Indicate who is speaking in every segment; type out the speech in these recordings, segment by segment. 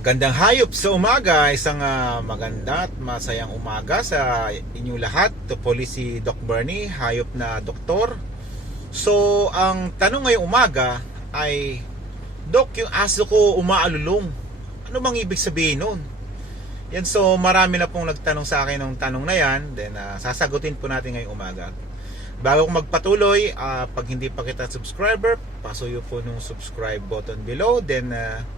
Speaker 1: Magandang hayop sa umaga, isang ah, maganda at masayang umaga sa inyong lahat. Ito po si Doc Bernie, hayop na doktor. So, ang tanong ngayong umaga ay, Doc, yung aso ko umaalulong. Ano bang ibig sabihin nun? Yan, so marami na pong nagtanong sa akin ng tanong na yan. Then, ah, sasagutin po natin ngayong umaga. Bago ko magpatuloy, ah, pag hindi pa kita subscriber, pasuyo po nung subscribe button below. Then, ah,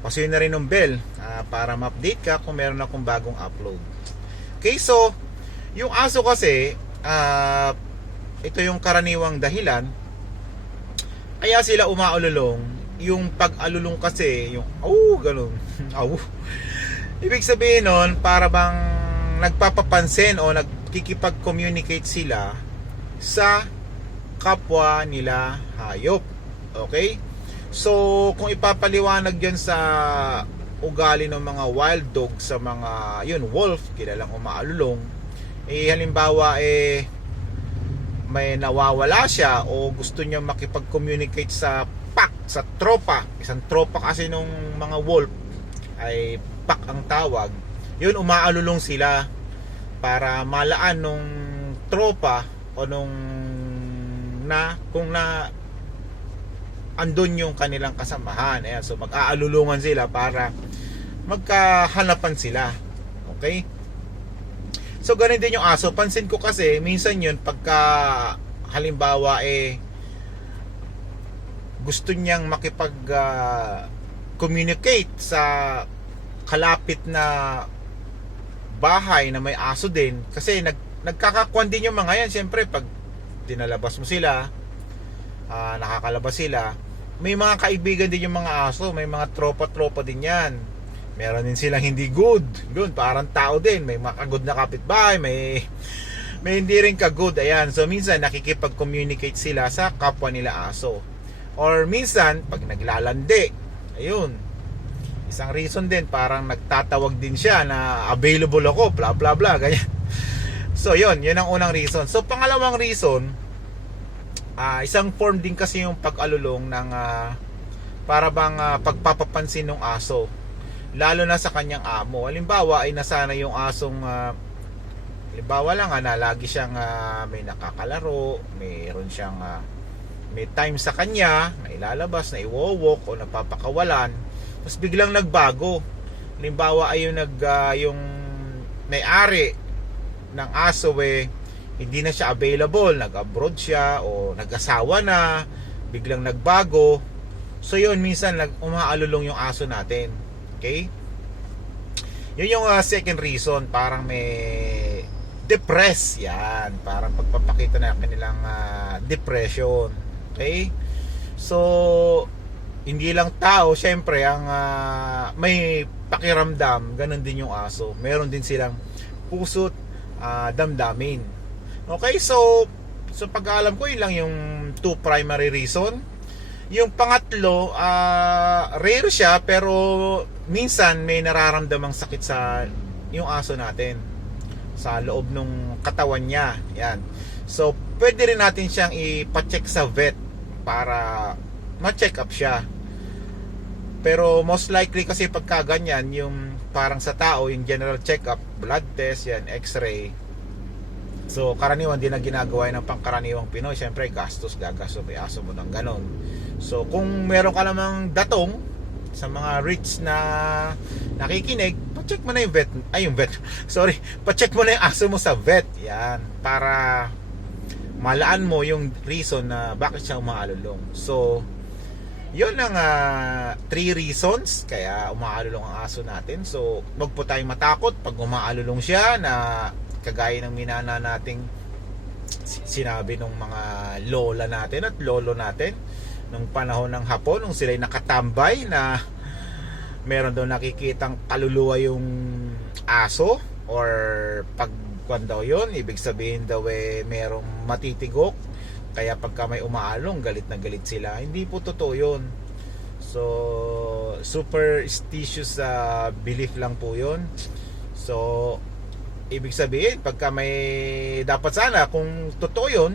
Speaker 1: pasuyo na rin ng bell ah, para ma-update ka kung meron akong bagong upload. Okay, so, yung aso kasi, ah, ito yung karaniwang dahilan, kaya sila umaululong, yung pag-alulong kasi, yung, oh, ganun, oh, Ibig sabihin nun, para bang nagpapapansin o nagkikipag-communicate sila sa kapwa nila hayop. Okay? So, kung ipapaliwanag yan sa ugali ng mga wild dog sa mga, yun, wolf, kilalang umaalulong, eh, halimbawa, eh, may nawawala siya o gusto niya makipag-communicate sa pack, sa tropa. Isang tropa kasi nung mga wolf ay pack ang tawag. Yun, umaalulong sila para malaan nung tropa o nung na kung na andun yung kanilang kasamahan. Ayan, so mag-aalulungan sila para magkahanapan sila. Okay? So ganun din yung aso. Pansin ko kasi minsan yun pagka halimbawa eh gusto niyang makipag ah, communicate sa kalapit na bahay na may aso din kasi nag nagkakakuan din yung mga yan syempre pag tinalabas mo sila ah, nakakalabas sila may mga kaibigan din yung mga aso may mga tropa-tropa din yan. Meron din silang hindi good. Good parang tao din. May mga good na kapitbahay may may hindi rin ka-good. Ayan so minsan nakikipag-communicate sila sa kapwa nila aso. Or minsan pag naglalandi ayun. Isang reason din parang nagtatawag din siya na available ako bla bla bla ganyan. So yun yun ang unang reason. So pangalawang reason ah, isang form din kasi yung pag-alulong ng ah, para bang ah, pagpapapansin ng aso. Lalo na sa kanyang amo. Halimbawa ay nasana yung asong ah, halimbawa lang na lagi siyang ah, may nakakalaro mayroon siyang ah, may time sa kanya na ilalabas na iwowok o napapakawalan tapos biglang nagbago. Halimbawa ay yung nag ah, yung may-ari ng aso eh hindi na siya available. Nag-abroad siya o nag-asawa na. Biglang nagbago. So yun minsan nag umaalulong yung aso natin. Okay? Yun yung ah, second reason. Parang may depress. Yan. Parang pagpapakita na kanilang ah, depression. Okay? So hindi lang tao. Syempre ang ah, may pakiramdam ganun din yung aso. Meron din silang puso't ah, damdamin okay so so pag-alam ko yun yung two primary reason yung pangatlo ah, rare siya pero minsan may nararamdamang sakit sa yung aso natin sa loob ng katawan niya yan so pwede rin natin siyang ipacheck sa vet para ma-check up siya pero most likely kasi pagka ganyan, yung parang sa tao, yung general check-up, blood test, yan, x-ray. So, karaniwan din na ginagawa ng pangkaraniwang Pinoy. Siyempre, gastos, gagastos, may aso mo ng ganon. So, kung meron ka namang datong sa mga rich na nakikinig, pa-check mo na yung vet. Ay, yung vet. Sorry. Pa-check mo na yung aso mo sa vet. Yan. Para malaan mo yung reason na bakit siya umaalulong. So, yun ang ah, three reasons kaya umaalulong ang aso natin. So, wag po tayong matakot pag umaalulong siya na kagaya ng minana nating si- sinabi ng mga lola natin at lolo natin nung panahon ng Hapon nung sila'y nakatambay na meron daw nakikitang kaluluwa yung aso or pag daw yun, ibig sabihin daw eh merong matitigok kaya pagka may umaalong, galit na galit sila. Hindi po totoo yun. So, superstitious uh, belief lang po yun. So, ibig sabihin, pagka may dapat sana, kung totoo yun,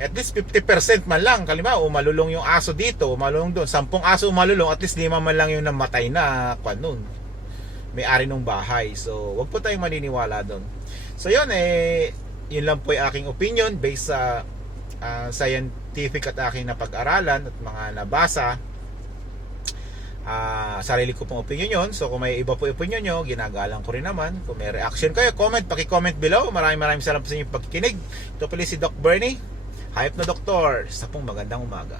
Speaker 1: at least 50% man lang, kalima, umalulong yung aso dito, umalulong doon. Sampung aso umalulong, at least lima man lang yung namatay na, kwan nun, may-ari ng bahay. So, wag po tayong maniniwala doon. So, yun, eh, yun lang po yung aking opinion based sa ah, scientific at aking napag-aralan at mga nabasa. Ah, sarili ko pong opinion yun. So, kung may iba po opinion nyo, ginagalang ko rin naman. Kung may reaction kayo, comment, paki-comment below. Maraming maraming salamat sa inyong pagkikinig. Ito pala si Doc Bernie, Hype na Doktor. Sa pong magandang umaga.